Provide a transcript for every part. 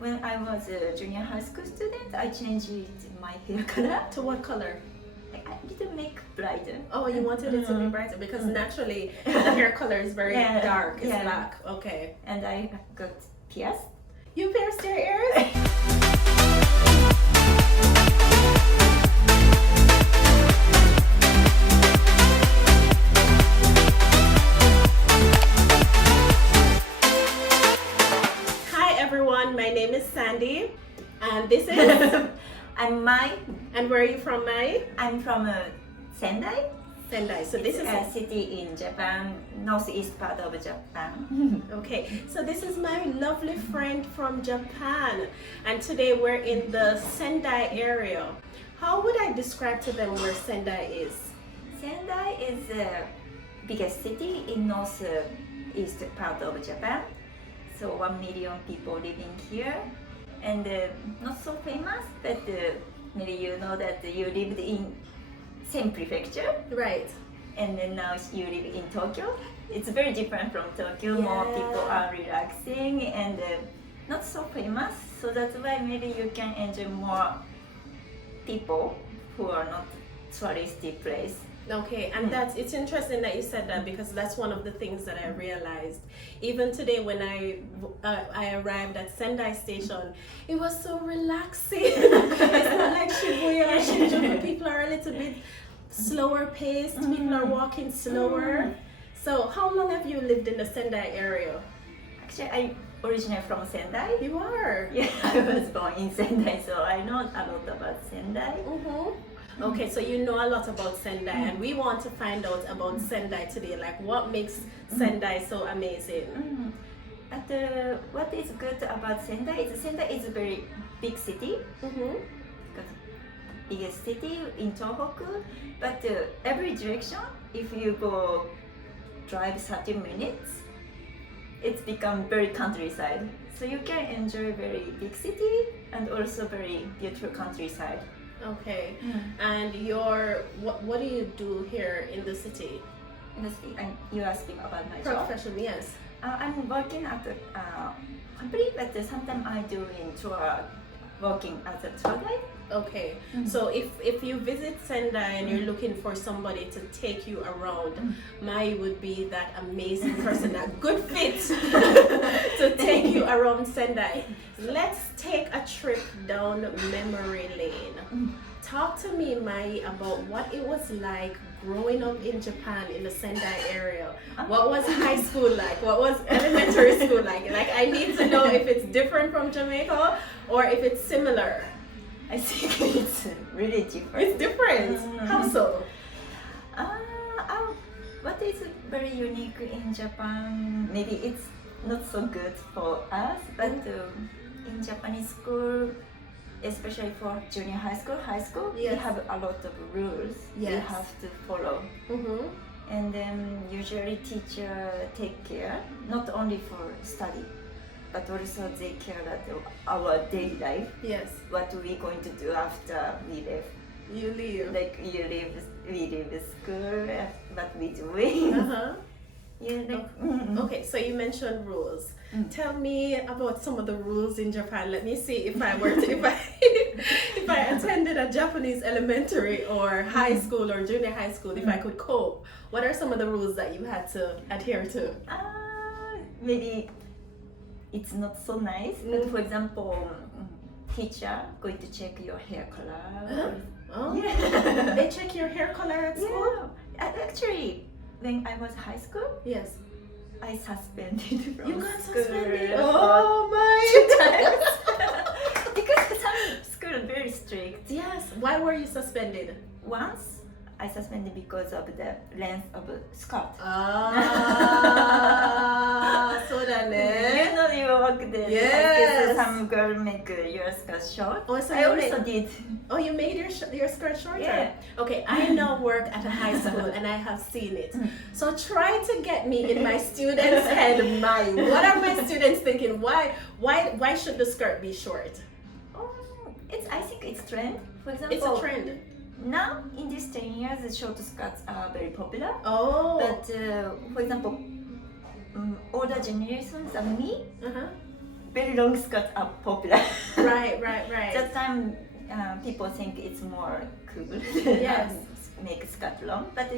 when I was a junior high school student, I changed my hair color. To what color? I didn't make brighter. Oh, you wanted it to be brighter because naturally the hair color is very dark. It's black. Okay. And I got pierced. You pierced your ears? My name is Sandy, and this is I'm Mai. And where are you from, Mai? I'm from Sendai. Sendai. So this is a city in Japan, northeast part of Japan. Okay, so this is my lovely friend from Japan, and today we're in the Sendai area. How would I describe to them where Sendai is? Sendai is the biggest city in northeast part of Japan. So 1 million people living here, and not so famous, but maybe you know that you lived in same prefecture, right? And then now you live in Tokyo. It's very different from Tokyo. Yeah. More people are relaxing and not so famous. So that's why maybe you can enjoy more people who are not touristy place. Okay, and it's interesting that you said that because that's one of the things that I realized. Even today when I arrived at Sendai Station, it was so relaxing. It's not like Shibuya or Shinjuku. People are a little bit slower paced. People are walking slower. So how long have you lived in the Sendai area? Actually, I originally from Sendai. You are? Yeah, I was born in Sendai, so I know a lot about Sendai. Okay, so you know a lot about Sendai, and we want to find out about Sendai today. Like, what makes Sendai so amazing? But what is good about Sendai is a very big city. Because biggest city in Tohoku, but every direction, if you go drive 30 minutes, it's become very countryside. So you can enjoy very big city and also very beautiful countryside. Okay, and what do you do here in the city? In the city, and you are speaking about my job. Profession, yes. I'm working at a company, but sometimes I do in tour, working as a tour guide. Okay, so if you visit Sendai and you're looking for somebody to take you around, Mai would be that amazing person, that good fit to take you around Sendai. Let's take a trip down memory lane. Talk to me, Mai, about what it was like growing up in Japan in the Sendai area. What was high school like? What was elementary school like? Like, I need to know if it's different from Jamaica or if it's similar. I think it's really different. It's different. How so? What is very unique in Japan? Maybe it's not so good for us, but in Japanese school, especially for junior high school, we have a lot of rules we have to follow. And then usually teacher take care not only for study, but also they care about our daily life. Yes. What we going to do after we leave. You leave. Like we leave school, what we doing. Okay, so you mentioned rules. Tell me about some of the rules in Japan. Let me see if I were to, if I attended a Japanese elementary or high school or junior high school, if I could cope. What are some of the rules that you had to adhere to? Maybe it's not so nice, but for example, teacher going to check your hair color. They check your hair color at school? Actually, when I was high school, yes, I suspended from You got school. suspended? Oh my! Because some school are very strict. Yes. Why were you suspended? Once I suspended because of the length of the skirt. So then, you know you work there. Yes. Some girl make your skirt short. Oh, so I also did. Oh, you made your skirt shorter? Yeah. Okay, I now work at a high school and I have seen it. So try to get me in my students' head mind. What are my students thinking? Why should the skirt be short? I think it's trend. For example, It's a trend. Now in these 10 years, the short skirts are very popular. Oh. But for example, older generations than me, very long skirts are popular. Right. That time, people think it's more cool. Yes. Make skirt long, but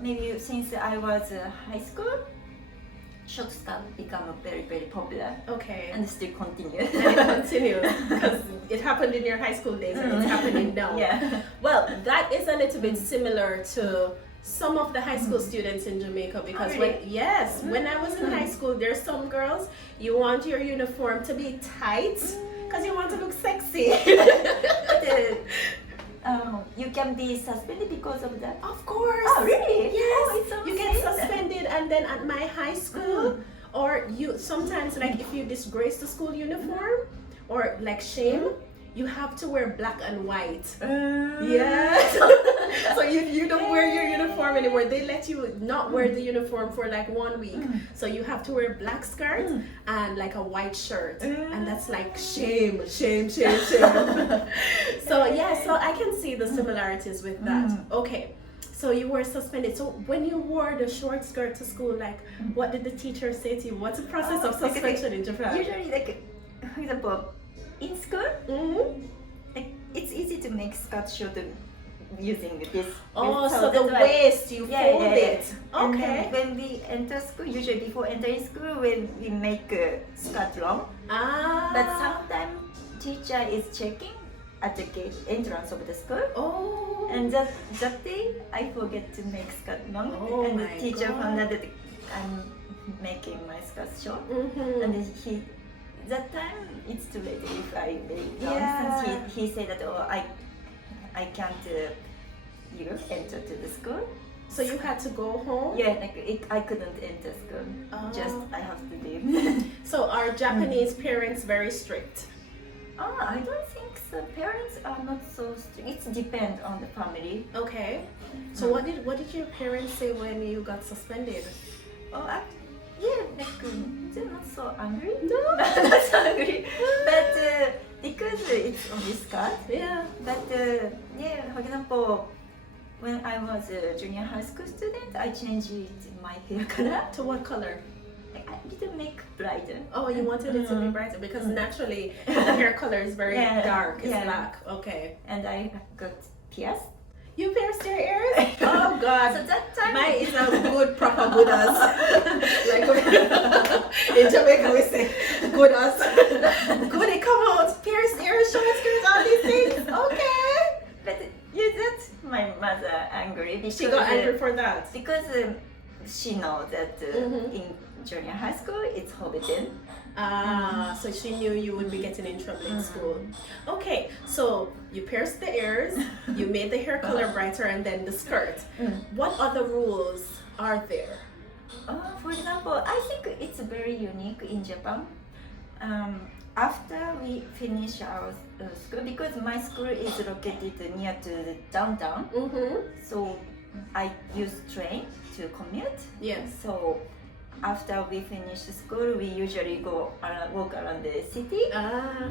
maybe since I was high school, short skirt become very popular Okay. and still continue. And it continues because it happened in your high school days and it's happening now. Yeah. Well, that is a little bit similar to some of the high school students in Jamaica because really? when I was in high school, there's some girls, you want your uniform to be tight because you want to look sexy. But, you can be suspended because of that. Of course. Oh, really? Yes. Oh, it's so you get sad. suspended, and then at my high school, or you sometimes like if you disgrace the school uniform, or like shame, you have to wear black and white. Yes. So you don't wear your uniform anymore. They let you not wear the uniform for like 1 week. So you have to wear black skirt and like a white shirt. And that's like shame. So yeah, so I can see the similarities with that. Okay. So you were suspended. So when you wore the short skirt to school, like what did the teacher say to you? What's the process of suspension in Japan? Usually, like, for example, in school, like, it's easy to make skirt short using this. Oh, so that's the why- waist you fold it. And Okay. then when we enter school, usually before entering school, when we make skirt long, but sometimes teacher is checking at the gate entrance of the school. Oh. And that day, I forget to make skirt long, Oh and the my teacher God. found out that I'm making my skirt short. And then that time it's too late if I make long. Yeah. Since he said that I can't enter to the school. So you had to go home? Yeah, like I couldn't enter school. Oh. Just I have to leave. So are Japanese parents very strict? I don't think so. Parents are not so strict. It depends on the family. Okay. So what did your parents say when you got suspended? Like they're not so angry. No, not so angry. But because it's on this card. Yeah. But for example, when I was a junior high school student, I changed my hair color. To what color? I didn't make brighter. Oh, you wanted it to be brighter because naturally the hair color is very dark. It's black. Okay. And I got pierced. You pierced your ears? Oh God. So that time, Mine is a good proper Buddhas. Like in Jamaica we say Buddhas. Goody come out, pierced ears, short skirts, all these things. Okay. but that my mother angry because She got angry for that. because she knows that in junior high school it's forbidden. So she knew you would be getting in trouble in school. Okay, so you pierced the ears, you made the hair color brighter, and then the skirt. What other rules are there? For example, I think it's very unique in Japan. After we finish our school, because my school is located near to the downtown, so I use train to commute. Yes. So after we finish school, we usually walk around the city.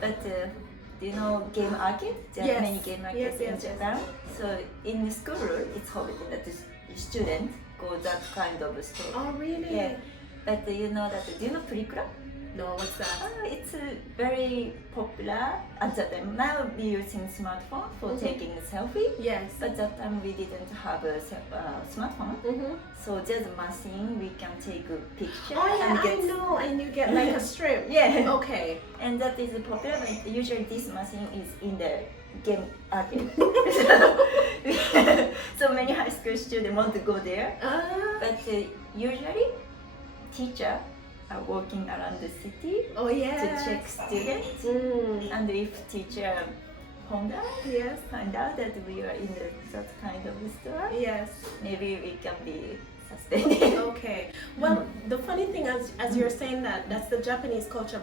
But do you know game arcade? There are Yes. many game arcades Yes, in yes, yes. Japan. So in school, it's forbidden that the student go that kind of store. Oh, really? Yeah. But you know that, do you know precautions? No, what's that? It's very popular at that time. Now we're using smartphone for taking a selfie. Yes. But that time we didn't have a smartphone. So there's a machine we can take a picture Oh yeah, and I know, and you get like a strip. Yeah. Okay. And that is popular. But usually this machine is in the game arcade. So many high school students want to go there. But usually teacher are walking around the city Oh yeah. to check students. And if teacher found out that we are in that kind of store, Yes. maybe we can be suspended. Okay. Well, the funny thing as you're saying that's the Japanese culture,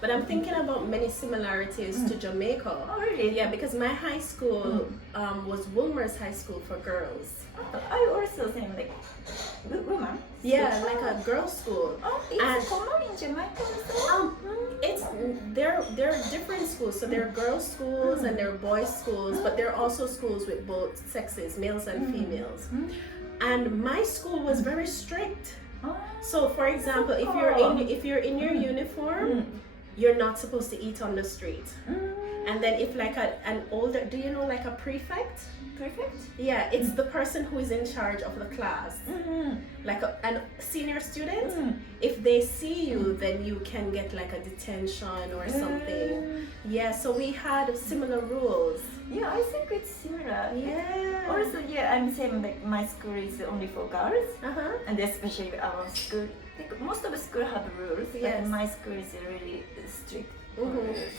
but I'm thinking about many similarities to Jamaica. Oh, really? Yeah, because my high school was Woolmer's High School for girls. I also think like woman. Yeah, like a girls' school. Oh, it's And- common in Jamaica also. It's they're different schools. So there are girls' schools and there are boys' schools, but there are also schools with both sexes, males and females. And my school was very strict. So, for example, if you're in your uniform, you're not supposed to eat on the street. Mm. And then if like an older, do you know like a prefect? Prefect? Yeah, it's the person who is in charge of the class. Mm. Like an senior student. Mm. If they see you, then you can get like a detention or something. Yeah, so we had similar rules. Yeah, I think it's similar. Yeah. Also, yeah, I'm saying like my school is only for girls, Uh-huh. and especially our school. Like most of the school have rules, Yes. but my school is really strict Mhm. rules.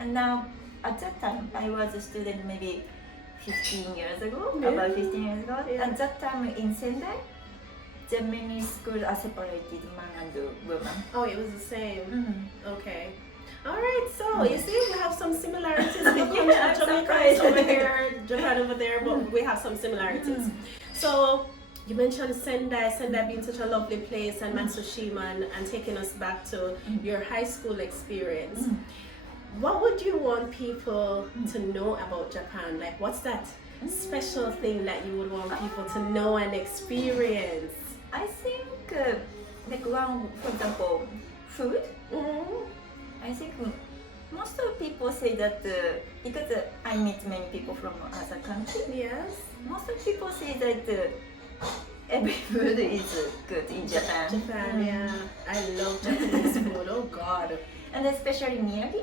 And now, at that time, I was a student maybe 15 years ago, Yeah. about 15 years ago. Yeah. At that time in Sendai, Japanese schools are separated man and woman. Oh, it was the same. Mm-hmm. Okay. All right. So you see, we have some similarities. Yeah, I'm Jamaica is surprised. over here, Japan over there, but we have some similarities. So you mentioned Sendai being such a lovely place, and Matsushima, and taking us back to your high school experience. What would you want people to know about Japan? Like, what's that special thing that you would want people to know and experience? I think, like one, for example, food. I think most of people say that because I meet many people from other countries. Yes. Most of people say that every food is good in Japan. Japan, yeah. I love Japanese food. Oh God. And especially Miyagi.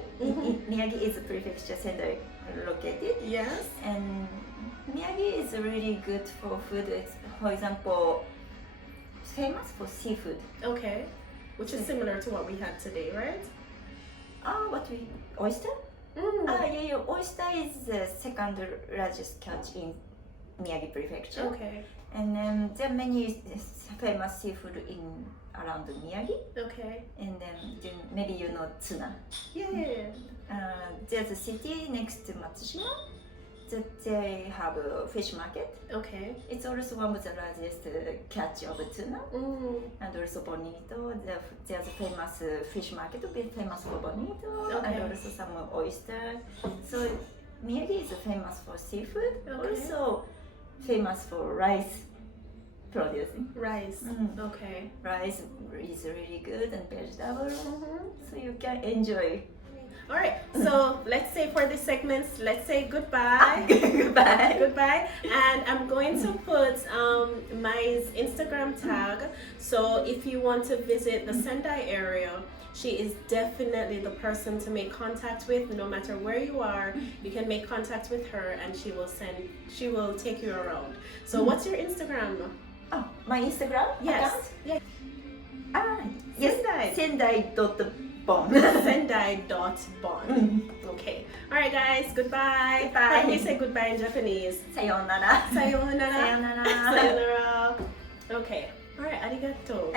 Miyagi is a prefecture center located. Yes. And Miyagi is really good for food. It's, for example, famous for seafood. Okay. Which is similar to what we had today, right? Oyster? Mm. Yeah. Oyster is the second largest catch in Miyagi prefecture. Okay. And then there are many famous seafood in around Miyagi. Okay. And then maybe you know tuna. Yeah. There's a city next to Matsushima that they have a fish market. Okay. It's also one of the largest catch of tuna. Mm. And also bonito. There's a famous fish market, famous for bonito, Okay. and also some oyster. So Miyagi is famous for seafood. Okay. Also famous for rice producing. Rice. Mm. Okay. Rice is really good and vegetable, Mm-hmm. so you can enjoy. All right. So let's say for this segment, let's say goodbye. Goodbye. Goodbye. And I'm going to put Mai's Instagram tag. So if you want to visit the Sendai area, she is definitely the person to make contact with. No matter where you are, you can make contact with her, and she will take you around. So what's your Instagram? Oh, my Instagram Yes. account? Yes. Yes. Sendai. Sendai.bon. Sendai.bon. Okay. All right, guys. Goodbye. Goodbye. How do you say goodbye in Japanese? Sayonara. Sayonara. Sayonara. Sayonara. Okay. All right. Arigato.